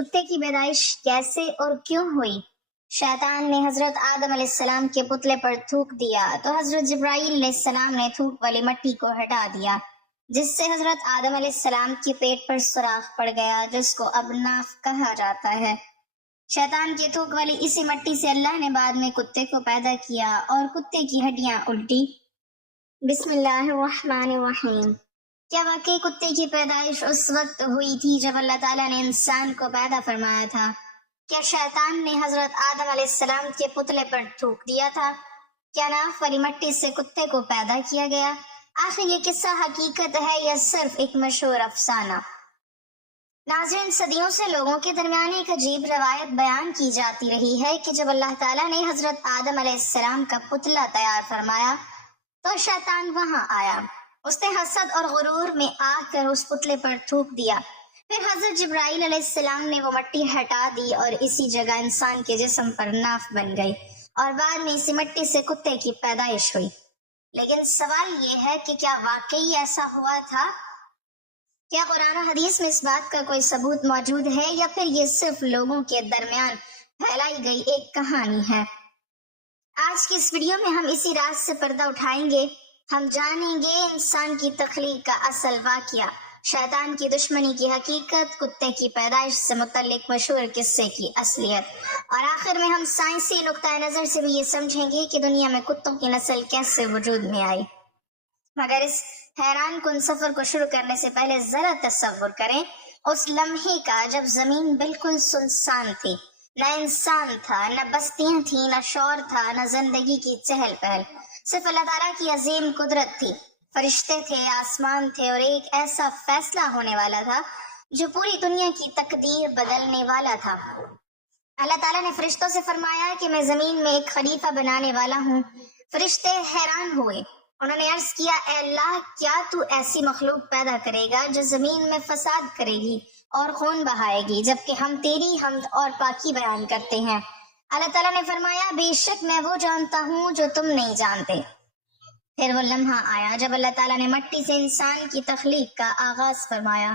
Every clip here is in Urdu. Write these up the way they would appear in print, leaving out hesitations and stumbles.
کتے کی پیدائش کیسے اور کیوں ہوئی؟ شیطان نے حضرت آدم علیہ السلام کے پتلے پر تھوک دیا تو حضرت جبرائیل علیہ السلام نے تھوک والی مٹی کو ہٹا دیا، جس سے حضرت آدم علیہ السلام کے پیٹ پر سوراخ پڑ گیا، جس کو اب ناف کہا جاتا ہے۔ شیطان کے تھوک والی اسی مٹی سے اللہ نے بعد میں کتے کو پیدا کیا اور کتے کی ہڈیاں الٹی۔ بسم اللہ الرحمن الرحیم۔ کیا واقعی کتے کی پیدائش اس وقت ہوئی تھی جب اللہ تعالیٰ نے انسان کو پیدا فرمایا تھا؟ کیا شیطان نے حضرت آدم علیہ السلام کے پتلے پر تھوک دیا تھا؟ کیا ناف والی مٹی سے کتے کو پیدا کیا گیا؟ آخر یہ قصہ حقیقت ہے یا صرف ایک مشہور افسانہ؟ ناظرین، صدیوں سے لوگوں کے درمیان ایک عجیب روایت بیان کی جاتی رہی ہے کہ جب اللہ تعالیٰ نے حضرت آدم علیہ السلام کا پتلا تیار فرمایا تو شیطان وہاں آیا۔ اس نے حسد اور غرور میں آ کر اس پتلے پر تھوک دیا۔ پھر حضرت جبرائیل علیہ السلام نے وہ مٹی ہٹا دی اور اسی جگہ انسان کے جسم پر ناف بن گئی اور بعد میں اسی مٹی سے کتے کی پیدائش ہوئی۔ لیکن سوال یہ ہے کہ کیا واقعی ایسا ہوا تھا؟ کیا قرآن و حدیث میں اس بات کا کوئی ثبوت موجود ہے یا پھر یہ صرف لوگوں کے درمیان پھیلائی گئی ایک کہانی ہے؟ آج کی اس ویڈیو میں ہم اسی راز سے پردہ اٹھائیں گے۔ ہم جانیں گے انسان کی تخلیق کا اصل واقعہ، شیطان کی دشمنی کی حقیقت، کتے کی پیدائش سے متعلق مشہور قصے کی اصلیت، اور آخر میں ہم سائنسی نقطہ نظر سے بھی یہ سمجھیں گے کہ دنیا میں کتوں کی نسل کیسے وجود میں آئی۔ مگر اس حیران کن سفر کو شروع کرنے سے پہلے ذرا تصور کریں اس لمحے کا جب زمین بالکل سنسان تھی، نہ انسان تھا، نہ بستیاں تھیں، نہ شور تھا، نہ زندگی کی چہل پہل، صرف اللہ تعالیٰ کی عظیم قدرت تھی۔ فرشتے تھے، آسمان تھے اور ایک ایسا فیصلہ ہونے والا تھا جو پوری دنیا کی تقدیر بدلنے والا تھا۔ اللہ تعالیٰ نے فرشتوں سے فرمایا کہ میں زمین میں ایک خلیفہ بنانے والا ہوں۔ فرشتے حیران ہوئے، انہوں نے عرض کیا، اے اللہ، کیا تو ایسی مخلوق پیدا کرے گا جو زمین میں فساد کرے گی اور خون بہائے گی، جبکہ ہم تیری حمد اور پاکی بیان کرتے ہیں۔ اللہ تعالیٰ نے فرمایا، بے شک میں وہ جانتا ہوں جو تم نہیں جانتے۔ پھر وہ لمحہ آیا جب اللہ تعالیٰ نے مٹی سے انسان کی تخلیق کا آغاز فرمایا۔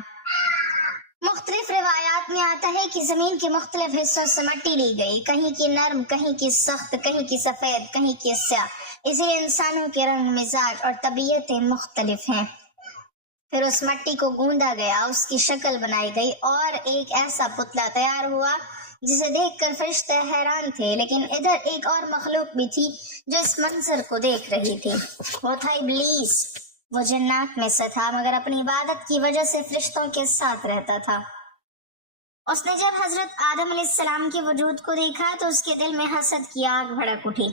مختلف روایات میں آتا ہے کہ زمین کے مختلف حصوں سے مٹی لی گئی، کہیں کی نرم، کہیں کی سخت، کہیں کی سفید، کہیں کی سیاہ، اسی لیے انسانوں کے رنگ، مزاج اور طبیعتیں مختلف ہیں۔ پھر اس مٹی کو گوندا گیا، اس کی شکل بنائی گئی اور ایک ایسا پتلا تیار ہوا جسے دیکھ کر فرشتے حیران تھے، لیکن ادھر ایک اور مخلوق بھی تھی جو اس منظر کو دیکھ رہی تھی۔ وہ تھا ابلیس۔ وہ جنات میں سے تھا مگر اپنی عبادت کی وجہ سے فرشتوں کے ساتھ رہتا تھا۔ اس نے جب حضرت آدم علیہ السلام کے وجود کو دیکھا تو اس کے دل میں حسد کی آگ بھڑک اٹھی۔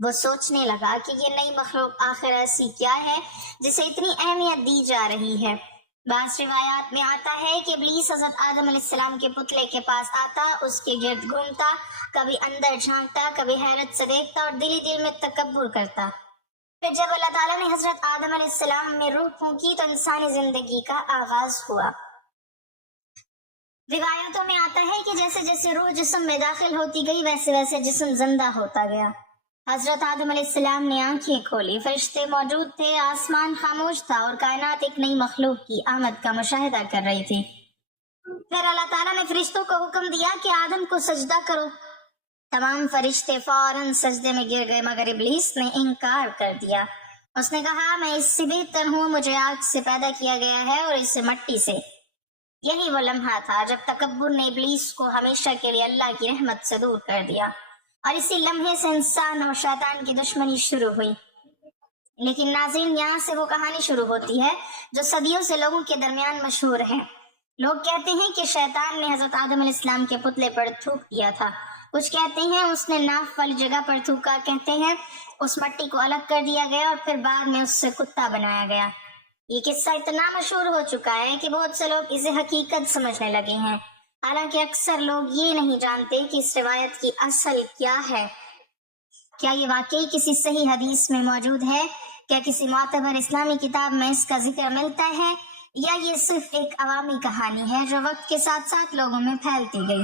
وہ سوچنے لگا کہ یہ نئی مخلوق آخر ایسی کیا ہے جسے اتنی اہمیت دی جا رہی ہے۔ بعض روایات میں آتا ہے کہ ابلیس حضرت آدم علیہ السلام کے پتلے کے پاس آتا، اس کے گرد گھومتا، کبھی اندر جھانکتا، کبھی حیرت سے دیکھتا اور دل ہی دل میں تکبر کرتا۔ پھر جب اللہ تعالیٰ نے حضرت آدم علیہ السلام میں روح پھونکی تو انسانی زندگی کا آغاز ہوا۔ روایتوں میں آتا ہے کہ جیسے جیسے روح جسم میں داخل ہوتی گئی ویسے ویسے جسم زندہ ہوتا گیا۔ حضرت آدم علیہ السلام نے آنکھیں کھولی، فرشتے موجود تھے، آسمان خاموش تھا اور کائنات ایک نئی مخلوق کی آمد کا مشاہدہ کر رہی تھی۔ پھر اللہ تعالیٰ نے فرشتوں کو حکم دیا کہ آدم کو سجدہ کرو۔ تمام فرشتے فوراً سجدے میں گر گئے مگر ابلیس نے انکار کر دیا۔ اس نے کہا، میں اس سے بہتر ہوں، مجھے آگ سے پیدا کیا گیا ہے اور اسے مٹی سے۔ یہی وہ لمحہ تھا جب تکبر نے ابلیس کو ہمیشہ کے لیے اللہ کی رحمت سے دور کر دیا، اور اسی لمحے سے انسان اور شیطان کی دشمنی شروع ہوئی۔ لیکن ناظرین، یہاں سے وہ کہانی شروع ہوتی ہے جو صدیوں سے لوگوں کے درمیان مشہور ہے۔ لوگ کہتے ہیں کہ شیطان نے حضرت آدم علیہ السلام کے پتلے پر تھوک دیا تھا، کچھ کہتے ہیں اس نے ناف والی جگہ پر تھوکا، کہتے ہیں اس مٹی کو الگ کر دیا گیا اور پھر بعد میں اس سے کتا بنایا گیا۔ یہ قصہ اتنا مشہور ہو چکا ہے کہ بہت سے لوگ اسے حقیقت سمجھنے لگے ہیں، حالانکہ اکثر لوگ یہ نہیں جانتے کہ اس روایت کی اصل کیا ہے۔ کیا یہ واقعی کسی صحیح حدیث میں موجود ہے؟ کیا کسی معتبر اسلامی کتاب میں اس کا ذکر ملتا ہے، یا یہ صرف ایک عوامی کہانی ہے جو وقت کے ساتھ ساتھ لوگوں میں پھیلتی گئی؟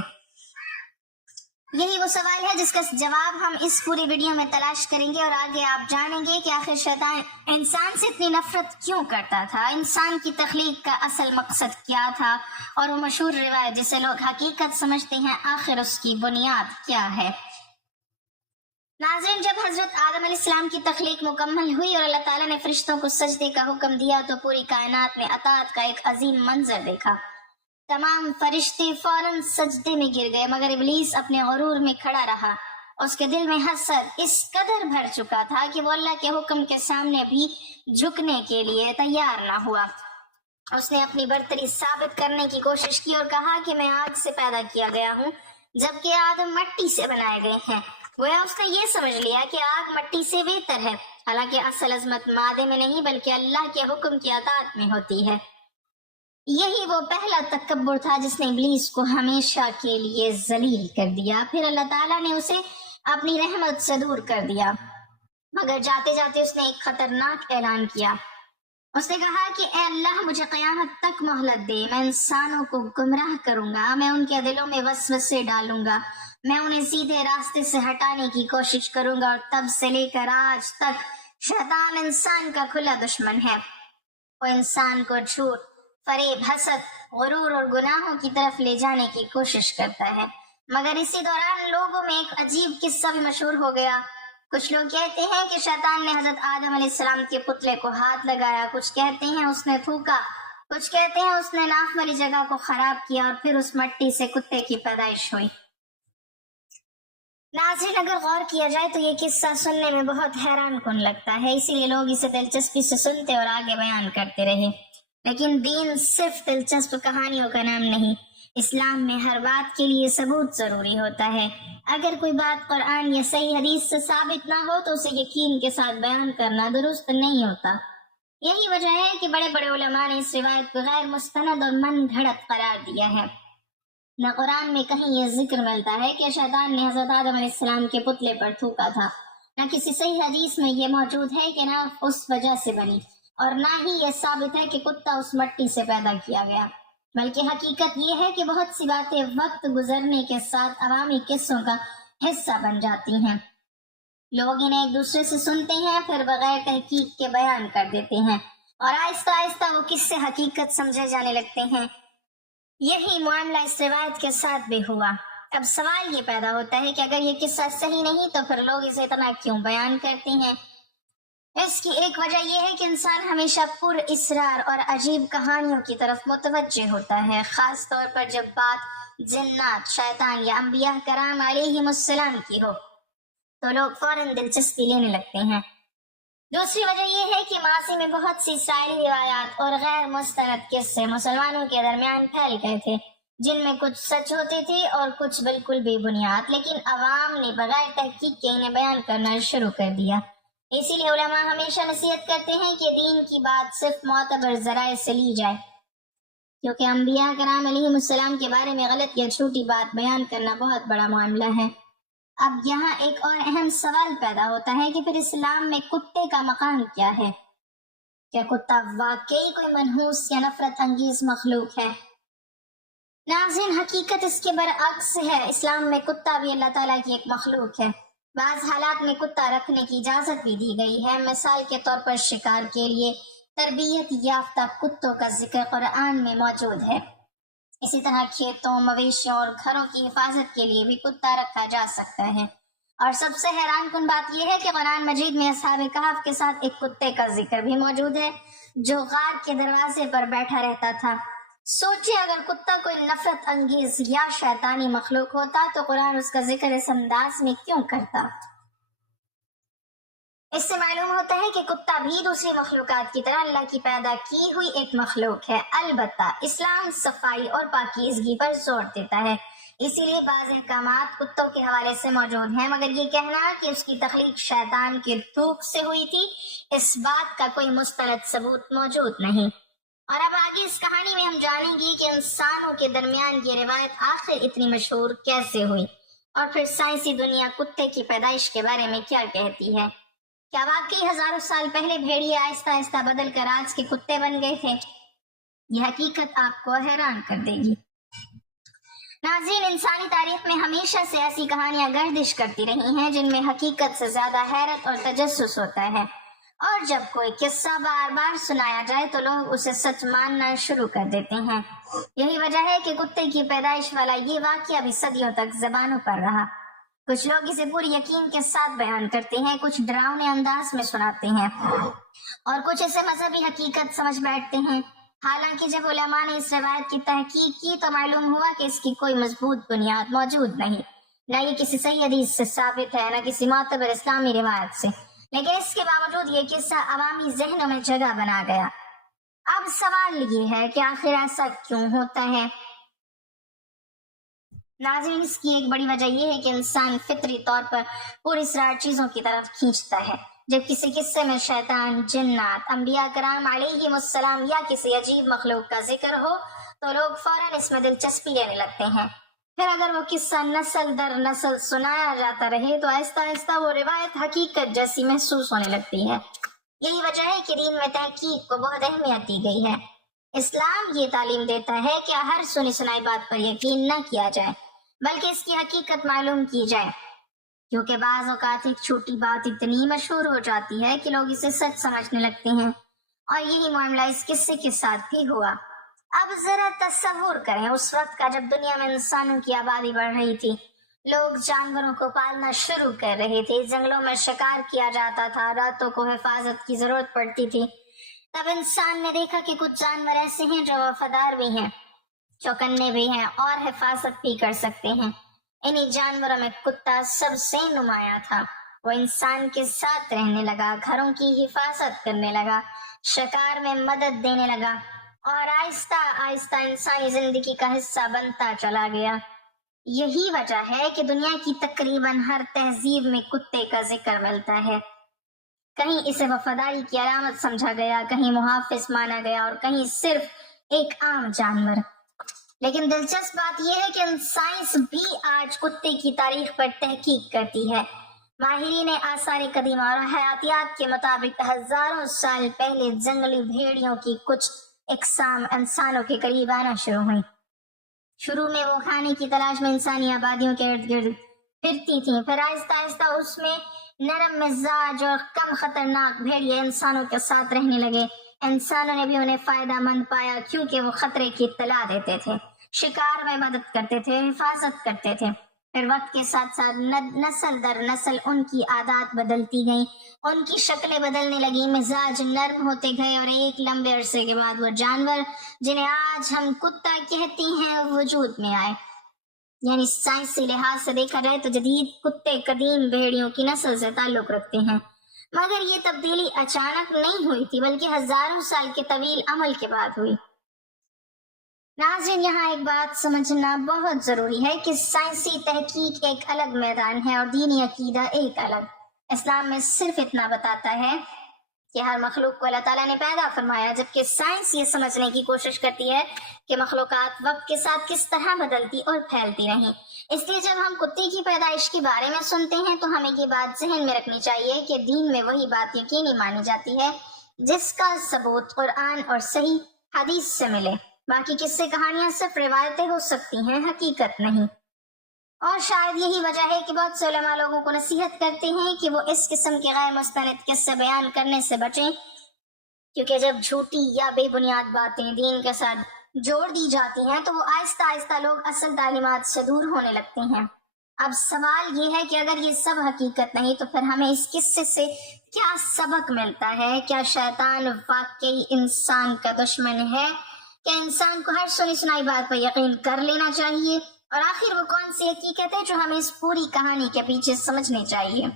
یہی وہ سوال ہے جس کا جواب ہم اس پوری ویڈیو میں تلاش کریں گے، اور آگے آپ جانیں گے کہ آخر شیطان انسان سے اتنی نفرت کیوں کرتا تھا، انسان کی تخلیق کا اصل مقصد کیا تھا، اور وہ مشہور روایت جسے لوگ حقیقت سمجھتے ہیں آخر اس کی بنیاد کیا ہے۔ ناظرین، جب حضرت آدم علیہ السلام کی تخلیق مکمل ہوئی اور اللہ تعالیٰ نے فرشتوں کو سجدے کا حکم دیا تو پوری کائنات نے اطاعت کا ایک عظیم منظر دیکھا۔ تمام فرشتے فوراً سجدے میں گر گئے، مگر ابلیس اپنے غرور میں کھڑا رہا۔ اس کے دل میں حسد اس قدر بھر چکا تھا کہ وہ اللہ کے حکم کے سامنے بھی جھکنے کے لیے تیار نہ ہوا۔ اس نے اپنی برتری ثابت کرنے کی کوشش کی اور کہا کہ میں آگ سے پیدا کیا گیا ہوں جبکہ آدم مٹی سے بنائے گئے ہیں۔ گویا اس نے یہ سمجھ لیا کہ آگ مٹی سے بہتر ہے، حالانکہ اصل عظمت مادے میں نہیں بلکہ اللہ کے حکم کی اطاعت میں ہوتی ہے۔ یہی وہ پہلا تکبر تھا جس نے ابلیس کو ہمیشہ کے لیے ذلیل کر دیا۔ پھر اللہ تعالیٰ نے اسے اپنی رحمت سے دور کر دیا، مگر جاتے جاتے اس نے ایک خطرناک اعلان کیا۔ اس نے کہا کہ اے اللہ، مجھے قیامت تک مہلت دے، میں انسانوں کو گمراہ کروں گا، میں ان کے دلوں میں وسوسے ڈالوں گا، میں انہیں سیدھے راستے سے ہٹانے کی کوشش کروں گا، اور تب سے لے کر آج تک شیطان انسان کا کھلا دشمن ہے۔ وہ انسان کو جھوٹ، فریب، حسد، غرور اور گناہوں کی طرف لے جانے کی کوشش کرتا ہے۔ مگر اسی دوران لوگوں میں ایک عجیب قصہ بھی مشہور ہو گیا۔ کچھ لوگ کہتے ہیں کہ شیطان نے حضرت آدم علیہ السلام کے پتلے کو ہاتھ لگایا، کچھ کہتے ہیں اس نے تھوکا، کچھ کہتے ہیں اس نے ناک والی جگہ کو خراب کیا اور پھر اس مٹی سے کتے کی پیدائش ہوئی۔ ناظرین، اگر غور کیا جائے تو یہ قصہ سننے میں بہت حیران کن لگتا ہے، اسی لیے لوگ اسے دلچسپی سے سنتے اور آگے بیان کرتے رہے۔ لیکن دین صرف دلچسپ کہانیوں کا نام نہیں۔ اسلام میں ہر بات کے لیے ثبوت ضروری ہوتا ہے۔ اگر کوئی بات قرآن یا صحیح حدیث سے ثابت نہ ہو تو اسے یقین کے ساتھ بیان کرنا درست نہیں ہوتا۔ یہی وجہ ہے کہ بڑے بڑے علماء نے اس روایت کو غیر مستند اور من گھڑت قرار دیا ہے۔ نہ قرآن میں کہیں یہ ذکر ملتا ہے کہ شیطان نے حضرت آدم علیہ السلام کے پتلے پر تھوکا تھا، نہ کسی صحیح حدیث میں یہ موجود ہے کہ نہ اس وجہ سے بنی، اور نہ ہی یہ ثابت ہے کہ کتا اس مٹی سے پیدا کیا گیا۔ بلکہ حقیقت یہ ہے کہ بہت سی باتیں وقت گزرنے کے ساتھ عوامی قصوں کا حصہ بن جاتی ہیں۔ لوگ انہیں ایک دوسرے سے سنتے ہیں، پھر بغیر تحقیق کے بیان کر دیتے ہیں، اور آہستہ آہستہ وہ قصے حقیقت سمجھے جانے لگتے ہیں۔ یہی معاملہ اس روایت کے ساتھ بھی ہوا۔ اب سوال یہ پیدا ہوتا ہے کہ اگر یہ قصہ صحیح نہیں تو پھر لوگ اسے اتنا کیوں بیان کرتے ہیں؟ اس کی ایک وجہ یہ ہے کہ انسان ہمیشہ پر اسرار اور عجیب کہانیوں کی طرف متوجہ ہوتا ہے، خاص طور پر جب بات جنات، شیطان یا انبیاء کرام علیہم السلام کی ہو تو لوگ فوراً دلچسپی لینے لگتے ہیں۔ دوسری وجہ یہ ہے کہ ماضی میں بہت سی اسرائیلی روایات اور غیر مستند قصے مسلمانوں کے درمیان پھیل گئے تھے، جن میں کچھ سچ ہوتے تھے اور کچھ بالکل بے بنیاد، لیکن عوام نے بغیر تحقیق کے انہیں بیان کرنا شروع کر دیا۔ اسی لیے علماء ہمیشہ نصیحت کرتے ہیں کہ دین کی بات صرف معتبر ذرائع سے لی جائے، کیونکہ انبیاء کرام علیہم السلام کے بارے میں غلط یا جھوٹی بات بیان کرنا بہت بڑا معاملہ ہے۔ اب یہاں ایک اور اہم سوال پیدا ہوتا ہے کہ پھر اسلام میں کتے کا مقام کیا ہے؟ کیا کتا واقعی کوئی منحوس یا نفرت انگیز مخلوق ہے؟ ناظرین، حقیقت اس کے برعکس ہے۔ اسلام میں کتا بھی اللہ تعالیٰ کی ایک مخلوق ہے۔ بعض حالات میں کتا رکھنے کی اجازت بھی دی گئی ہے۔ مثال کے طور پر شکار کے لیے تربیت یافتہ کتوں کا ذکر قرآن میں موجود ہے۔ اسی طرح کھیتوں، مویشیوں اور گھروں کی حفاظت کے لیے بھی کتا رکھا جا سکتا ہے۔ اور سب سے حیران کن بات یہ ہے کہ قرآن مجید میں اصحاب کہف کے ساتھ ایک کتے کا ذکر بھی موجود ہے جو غار کے دروازے پر بیٹھا رہتا تھا۔ سوچیں، اگر کتا کوئی نفرت انگیز یا شیطانی مخلوق ہوتا تو قرآن اس کا ذکر اس انداز میں کیوں کرتا؟ اس سے معلوم ہوتا ہے کہ کتا بھی دوسری مخلوقات کی طرح اللہ کی پیدا کی ہوئی ایک مخلوق ہے۔ البتہ اسلام صفائی اور پاکیزگی پر زور دیتا ہے، اسی لیے بعض احکامات کتوں کے حوالے سے موجود ہیں، مگر یہ کہنا کہ اس کی تخلیق شیطان کے تھوک سے ہوئی تھی، اس بات کا کوئی مستند ثبوت موجود نہیں۔ اور اب آگے اس کہانی میں ہم جانیں گے کہ انسانوں کے درمیان یہ روایت آخر اتنی مشہور کیسے ہوئی، اور پھر سائنسی دنیا کتے کی پیدائش کے بارے میں کیا کہتی ہے۔ کیا واقعی ہزاروں سال پہلے بھیڑیے آہستہ آہستہ بدل کر آج کے کتے بن گئے تھے؟ یہ حقیقت آپ کو حیران کر دے گی۔ ناظرین، انسانی تاریخ میں ہمیشہ سے ایسی کہانیاں گردش کرتی رہی ہیں جن میں حقیقت سے زیادہ حیرت اور تجسس ہوتا ہے، اور جب کوئی قصہ بار بار سنایا جائے تو لوگ اسے سچ ماننا شروع کر دیتے ہیں۔ یہی وجہ ہے کہ کتے کی پیدائش والا یہ واقعہ بھی صدیوں تک زبانوں پر رہا۔ کچھ لوگ اسے پوری یقین کے ساتھ بیان کرتے ہیں، کچھ ڈراؤنے انداز میں سناتے ہیں، اور کچھ اسے مذہبی حقیقت سمجھ بیٹھتے ہیں۔ حالانکہ جب علماء نے اس روایت کی تحقیق کی تو معلوم ہوا کہ اس کی کوئی مضبوط بنیاد موجود نہیں، نہ یہ کسی صحیح حدیث سے ثابت ہے، نہ کسی معتبر اسلامی روایت سے، لیکن اس کے باوجود یہ قصہ عوامی ذہنوں میں جگہ بنا گیا۔ اب سوال یہ ہے کہ آخر ایسا کیوں ہوتا ہے؟ ناظرین، اس کی ایک بڑی وجہ یہ ہے کہ انسان فطری طور پر پراسرار چیزوں کی طرف کھینچتا ہے۔ جب کسی قصے میں شیطان، جنات، انبیاء کرام علیہم السلام یا کسی عجیب مخلوق کا ذکر ہو تو لوگ فوراً اس میں دلچسپی لینے لگتے ہیں۔ پھر اگر وہ قصہ نسل در نسل سنایا جاتا رہے تو آہستہ آہستہ وہ روایت حقیقت جیسی محسوس ہونے لگتی ہے۔ یہی وجہ ہے کہ دین میں تحقیق کو بہت اہمیت دی گئی ہے۔ اسلام یہ تعلیم دیتا ہے کہ ہر سنی سنائی بات پر یقین نہ کیا جائے، بلکہ اس کی حقیقت معلوم کی جائے، کیونکہ بعض اوقات ایک چھوٹی بات اتنی مشہور ہو جاتی ہے کہ لوگ اسے سچ سمجھنے لگتے ہیں، اور یہی معاملہ اس قصے کے ساتھ بھی ہوا۔ اب ذرا تصور کریں اس وقت کا جب دنیا میں انسانوں کی آبادی بڑھ رہی تھی، لوگ جانوروں کو پالنا شروع کر رہے تھے، جنگلوں میں شکار کیا جاتا تھا، راتوں کو حفاظت کی ضرورت پڑتی تھی۔ تب انسان نے دیکھا کہ کچھ جانور ایسے ہیں جو وفادار بھی ہیں، چوکنے بھی ہیں اور حفاظت بھی کر سکتے ہیں۔ انہی جانوروں میں کتا سب سے نمایاں تھا۔ وہ انسان کے ساتھ رہنے لگا، گھروں کی حفاظت کرنے لگا، شکار میں مدد دینے لگا، اور آہستہ آہستہ انسانی زندگی کا حصہ بنتا چلا گیا۔ یہی وجہ ہے کہ دنیا کی تقریباً ہر تہذیب میں کتے کا ذکر ملتا ہے۔ کہیں اسے وفاداری کی علامت سمجھا گیا، کہیں محافظ مانا گیا، اور کہیں صرف ایک عام جانور۔ لیکن دلچسپ بات یہ ہے کہ سائنس بھی آج کتے کی تاریخ پر تحقیق کرتی ہے۔ ماہرین آثار قدیمہ اور حیاتیات کے مطابق ہزاروں سال پہلے جنگلی بھیڑیوں کی کچھ اقسام انسانوں کے قریب آنا شروع ہوئیں۔ شروع میں وہ کھانے کی تلاش میں انسانی آبادیوں کے ارد گرد پھرتی تھیں، پھر آہستہ آہستہ اس میں نرم مزاج اور کم خطرناک بھیڑیے انسانوں کے ساتھ رہنے لگے۔ انسانوں نے بھی انہیں فائدہ مند پایا کیونکہ وہ خطرے کی اطلاع دیتے تھے، شکار میں مدد کرتے تھے، حفاظت کرتے تھے۔ پھر وقت کے ساتھ ساتھ نسل در نسل ان کی عادات بدلتی گئیں، ان کی شکلیں بدلنے لگیں، مزاج نرم ہوتے گئے، اور ایک لمبے عرصے کے بعد وہ جانور جنہیں آج ہم کتا کہتے ہیں وجود میں آئے۔ یعنی سائنسی لحاظ سے دیکھا جائے تو جدید کتے قدیم بھیڑیوں کی نسل سے تعلق رکھتے ہیں، مگر یہ تبدیلی اچانک نہیں ہوئی تھی بلکہ ہزاروں سال کے طویل عمل کے بعد ہوئی۔ ناظرین، یہاں ایک بات سمجھنا بہت ضروری ہے کہ سائنسی تحقیق ایک الگ میدان ہے اور دینی عقیدہ ایک الگ۔ اسلام میں صرف اتنا بتاتا ہے کہ ہر مخلوق کو اللہ تعالیٰ نے پیدا فرمایا، جبکہ سائنس یہ سمجھنے کی کوشش کرتی ہے کہ مخلوقات وقت کے ساتھ کس طرح بدلتی اور پھیلتی رہیں۔ اس لیے جب ہم کتے کی پیدائش کے بارے میں سنتے ہیں تو ہمیں یہ بات ذہن میں رکھنی چاہیے کہ دین میں وہی بات یقینی مانی جاتی ہے جس کا ثبوت قرآن اور صحیح حدیث سے ملے۔ باقی قصے کہانیاں صرف روایتیں ہو سکتی ہیں، حقیقت نہیں۔ اور شاید یہی وجہ ہے کہ بہت سے علماء لوگوں کو نصیحت کرتے ہیں کہ وہ اس قسم کے غیر مستند قصے بیان کرنے سے بچیں، کیونکہ جب جھوٹی یا بے بنیاد باتیں دین کے ساتھ جوڑ دی جاتی ہیں تو وہ آہستہ آہستہ لوگ اصل تعلیمات سے دور ہونے لگتے ہیں۔ اب سوال یہ ہے کہ اگر یہ سب حقیقت نہیں تو پھر ہمیں اس قصے سے کیا سبق ملتا ہے؟ کیا شیطان واقعی انسان کا دشمن ہے؟ کیا انسان کو ہر سنی سنائی بات پر یقین کر لینا چاہیے؟ اور آخر وہ کون سی حقیقت ہے جو ہمیں اس پوری کہانی کے پیچھے سمجھنی چاہیے؟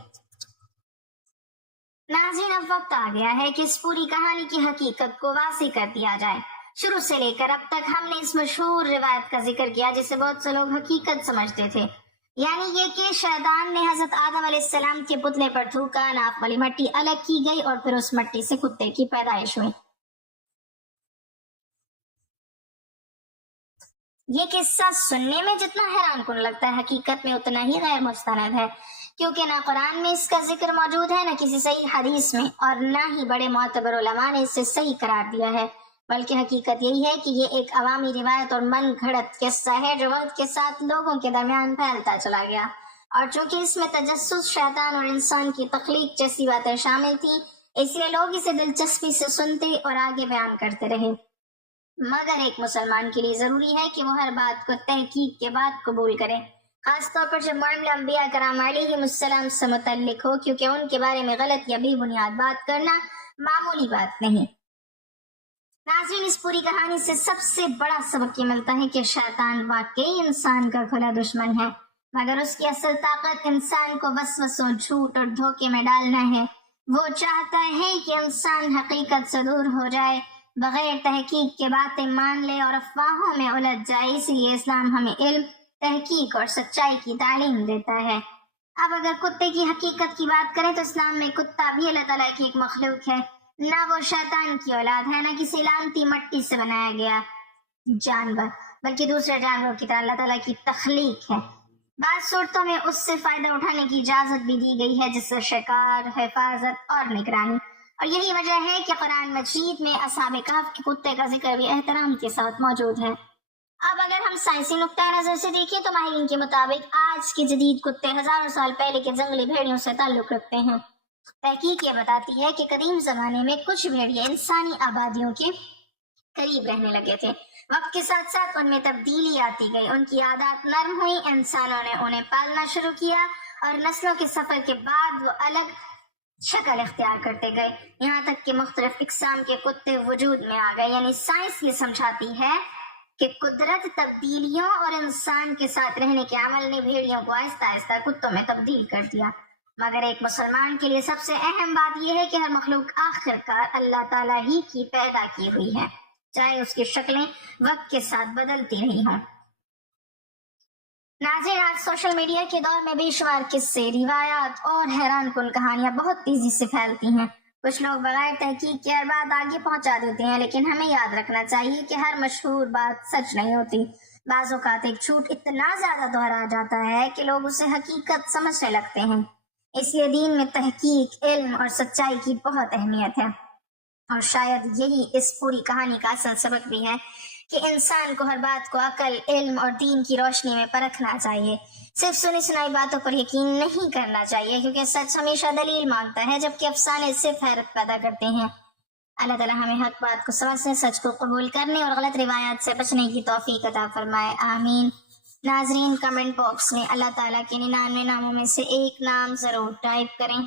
ناظرین، اب وقت آ گیا ہے کہ اس پوری کہانی کی حقیقت کو واضح کر دیا جائے۔ شروع سے لے کر اب تک ہم نے اس مشہور روایت کا ذکر کیا جسے بہت سے لوگ حقیقت سمجھتے تھے، یعنی یہ کہ شیطان نے حضرت آدم علیہ السلام کے پتلے پر تھوکا، ناف والی مٹی الگ کی گئی اور پھر اس مٹی سے کتے کی پیدائش ہوئی۔ یہ قصہ سننے میں جتنا حیران کن لگتا ہے حقیقت میں اتنا ہی غیر مستند ہے، کیونکہ نہ قرآن میں اس کا ذکر موجود ہے، نہ کسی صحیح حدیث میں، اور نہ ہی بڑے معتبر علماء نے اسے صحیح قرار دیا ہے، بلکہ حقیقت یہی ہے کہ یہ ایک عوامی روایت اور من گھڑت قصہ ہے جو وقت کے ساتھ لوگوں کے درمیان پھیلتا چلا گیا، اور چونکہ اس میں تجسس، شیطان اور انسان کی تخلیق جیسی باتیں شامل تھیں، اس لیے لوگ اسے دلچسپی سے سنتے اور آگے بیان کرتے رہے۔ مگر ایک مسلمان کے لیے ضروری ہے کہ وہ ہر بات کو تحقیق کے بعد قبول کرے، خاص طور پر جب معاملہ انبیاء کرام علیہم السلام سے متعلق ہو، کیونکہ ان کے بارے میں غلط یا بے بنیاد بات کرنا معمولی بات نہیں۔ ناظرین، اس پوری کہانی سے سب سے بڑا سبق یہ ملتا ہے کہ شیطان واقعی انسان کا کھلا دشمن ہے، مگر اس کی اصل طاقت انسان کو وسوسوں، جھوٹ اور دھوکے میں ڈالنا ہے۔ وہ چاہتا ہے کہ انسان حقیقت سے دور ہو جائے، بغیر تحقیق کے باتیں مان لے اور افواہوں میں الجھ جائے۔ اسی لیے اسلام ہمیں علم، تحقیق اور سچائی کی تعلیم دیتا ہے۔ اب اگر کتے کی حقیقت کی بات کریں تو اسلام میں کتا بھی اللہ تعالیٰ کی ایک مخلوق ہے، نہ وہ شیطان کی اولاد ہے، نہ کسی لعنتی مٹی سے بنایا گیا جانور، بلکہ دوسرے جانوروں کی طرح اللہ تعالیٰ کی تخلیق ہے۔ بعض صورتوں میں اس سے فائدہ اٹھانے کی اجازت بھی دی گئی ہے، جس سے شکار، حفاظت اور نگرانی، اور یہی وجہ ہے کہ قرآن مجید میں اصحاب کہف کے کتے کا ذکر بھی احترام کے ساتھ موجود ہے۔ اب اگر ہم سائنسی نقطۂ نظر سے دیکھیں تو ماہرین کے مطابق آج کے جدید کتے ہزاروں سال پہلے کے جنگلی بھیڑیوں سے تعلق رکھتے ہیں۔ تحقیق یہ بتاتی ہے کہ قدیم زمانے میں کچھ بھیڑیے انسانی آبادیوں کے قریب رہنے لگے تھے۔ وقت کے ساتھ ساتھ ان میں تبدیلی آتی گئی، ان کی عادات نرم ہوئی، انسانوں نے انہیں پالنا شروع کیا اور نسلوں کے سفر کے بعد وہ الگ شکل اختیار کرتے گئے، یہاں تک کہ مختلف اقسام کے کتے وجود میں آ گئے۔ یعنی سائنس یہ سمجھاتی ہے کہ قدرت تبدیلیوں اور انسان کے ساتھ رہنے کے عمل نے بھیڑیوں کو آہستہ آہستہ کتوں میں تبدیل کر دیا۔ مگر ایک مسلمان کے لیے سب سے اہم بات یہ ہے کہ ہر مخلوق آخرکار اللہ تعالیٰ ہی کی پیدا کی ہوئی ہے، چاہے اس کی شکلیں وقت کے ساتھ بدلتی رہی ہوں۔ ناظرین، آج سوشل میڈیا کے دور میں بے شمار قصے، روایات اور حیران کن کہانیاں بہت تیزی سے پھیلتی ہیں۔ کچھ لوگ بغیر تحقیق کے ہر بات آگے پہنچا دیتے ہیں، لیکن ہمیں یاد رکھنا چاہیے کہ ہر مشہور بات سچ نہیں ہوتی۔ بعض اوقات ایک جھوٹ اتنا زیادہ دہرایا جاتا ہے کہ لوگ اسے حقیقت سمجھنے لگتے ہیں۔ اس لیے دین میں تحقیق، علم اور سچائی کی بہت اہمیت ہے، اور شاید یہی اس پوری کہانی کا اصل سبق بھی ہے کہ انسان کو ہر بات کو عقل، علم اور دین کی روشنی میں پرکھنا چاہیے۔ صرف سنی سنائی باتوں پر یقین نہیں کرنا چاہیے، کیونکہ سچ ہمیشہ دلیل مانگتا ہے، جبکہ افسانے صرف حیرت پیدا کرتے ہیں۔ اللہ تعالیٰ ہمیں حق بات کو سمجھنے، سچ کو قبول کرنے اور غلط روایات سے بچنے کی توفیق عطا فرمائے، آمین۔ ناظرین، کمنٹ باکس میں اللہ تعالیٰ کے 99 ناموں میں سے ایک نام ضرور ٹائپ کریں۔